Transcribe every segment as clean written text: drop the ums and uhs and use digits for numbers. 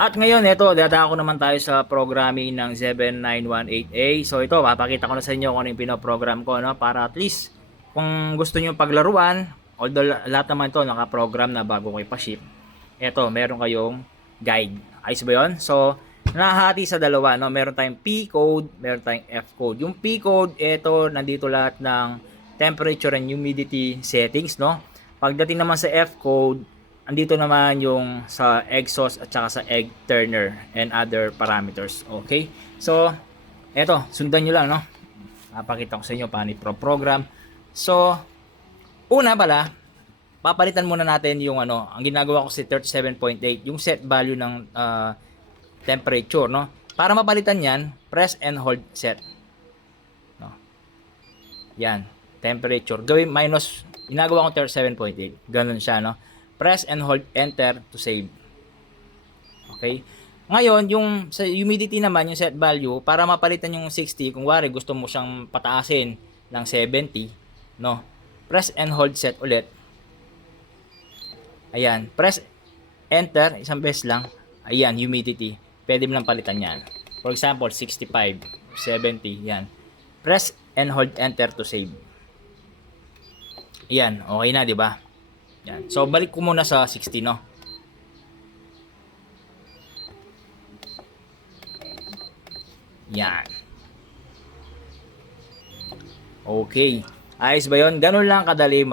At ngayon, ito, dadako naman tayo sa programming ng 7918A. So ito, papakita ko na sa inyo kung ano yung pinoprogram ko, no? Para at least, kung gusto nyo paglaruan, although lahat naman ito nakaprogram na bago ko ipaship, ito, meron kayong guide. Ayos ba yun? So, nahati sa dalawa, no? Meron tayong P code, meron tayong F code. Yung P code, ito, nandito lahat ng temperature and humidity settings, no? Pagdating naman sa F code, andito naman yung sa exhaust at saka sa egg turner and other parameters. Okay? So, eto, sundan nyo lang, no? Napakita ko sa inyo paano i-program. So, una pala, papalitan muna natin yung ano, ang ginagawa ko si 37.8, yung set value ng temperature, no? Para mapalitan yan, press and hold set. No? Yan, temperature. Gawin minus, ginagawa ko 37.8. Ganun siya, no? Press and hold enter to save. Okay? Ngayon, yung sa humidity naman, yung set value, para mapalitan yung 60, kung wari gusto mo siyang pataasin ng 70, no? Press and hold set ulit. Ayan, press enter, isang beses lang. Ayan, humidity. Pwede mo lang palitan yan. For example, 65, 70, yan. Press and hold enter to save. Ayan, okay na, di ba? Yan. So, balik ko muna sa 60, no? Yan. Okay. Ayos ba yun? Ganun lang kadali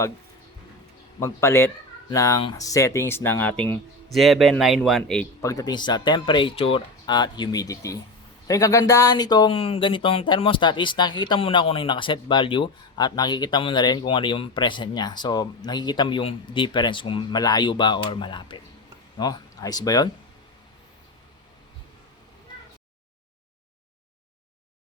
magpalit ng settings ng ating 7918 pagdating sa temperature at humidity. So, yung kagandahan nitong ganitong thermostat is nakikita mo na kung ano yung nakaset value at nakikita mo na rin kung ano yung present niya. So, nakikita mo yung difference kung malayo ba or malapit. No? Ayos ba yun?